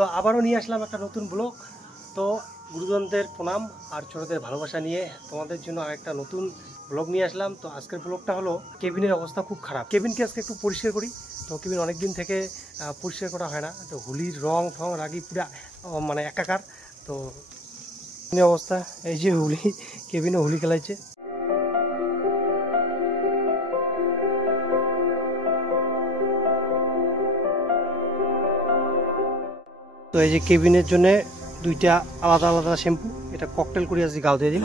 তো আবারও নিয়ে আসলাম একটা নতুন ব্লগ। তো গুরুজনদের প্রণাম আর ছোটদের ভালোবাসা নিয়ে তোমাদের জন্য আরেকটা নতুন ব্লগ নিয়ে আসলাম। তো আজকের ব্লগটা হলো কেবিনের অবস্থা খুব খারাপ। কেবিনকে আজকে একটু পরিষ্কার করি। তো কেবিন অনেক দিন থেকে পরিষ্কার করা হয় না, তো হুলির রং ফং রাগি পুরা মানে একাকার। তো অবস্থা এই যে হুলি, কেবিনে হুলি খেলাইছে। তো এই যে কেবিনের জন্য দুইটা আলাদা আলাদা শ্যাম্পু, এটা ককটেল করে আজকে গাও দিয়ে দিন।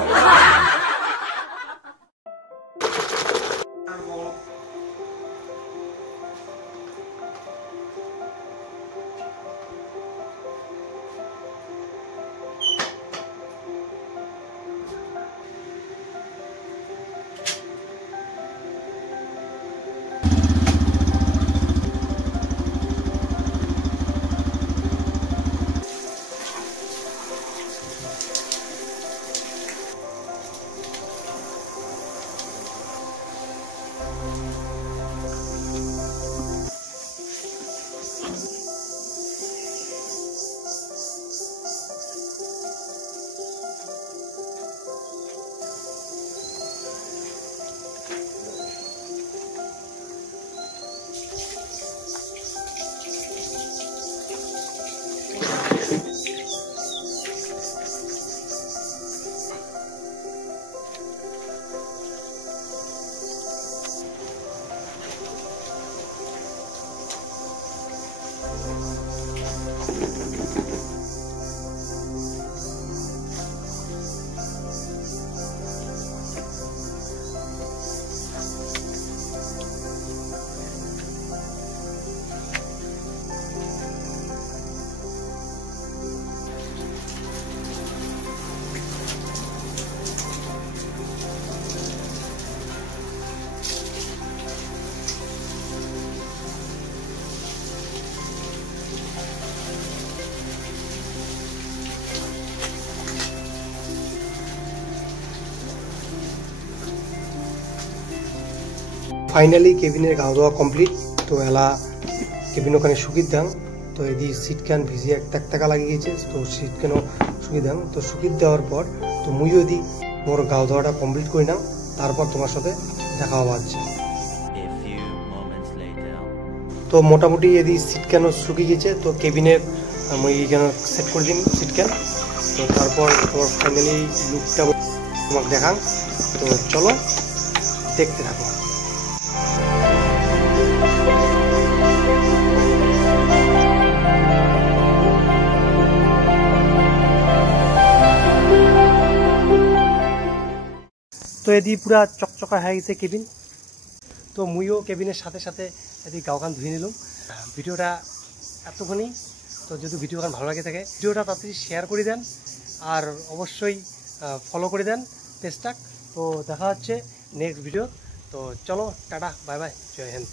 ফাইনালি কেবিনের গাও দেওয়া কমপ্লিট। তো এলা কেবিন ওখানে শুকিয়ে দাম। তো এদি সিট ক্যান ভিজিয়ে একটা টাকা লাগিয়ে গেছে, তো সিট ক্যানও শুকিয়ে দাম। তো শুকিয়ে দেওয়ার পর তো মুইও এদি মোর গাও দেওয়াটা কমপ্লিট করে নাম, তারপর তোমার সাথে দেখা হওয়া আছে। তো মোটামুটি এদি সিট ক্যানও শুকিয়ে গেছে। তো কেবিনের আমি এইখানে সেট করে দিন সিট ক্যান। তো তারপর তোমার ফাইনালি লুকটা তোমাকে দেখান। তো চলো দেখতে থাকো। তো এদি পুরা চকচকা হয়ে গেছে কেবিন। তো মুইও কেবিনের সাথে সাথে এদি গাওখান ধুয়ে নিলাম। ভিডিওটা এতক্ষণই। তো যদি ভিডিওখান ভালো লাগে থাকে ভিডিওটা তাড়াতাড়ি শেয়ার করে দেন, আর অবশ্যই ফলো করে দেন পেজটা। তো দেখা হচ্ছে নেক্সট ভিডিও। তো চলো টাটা, বাই বাই, জয় হিন্দ।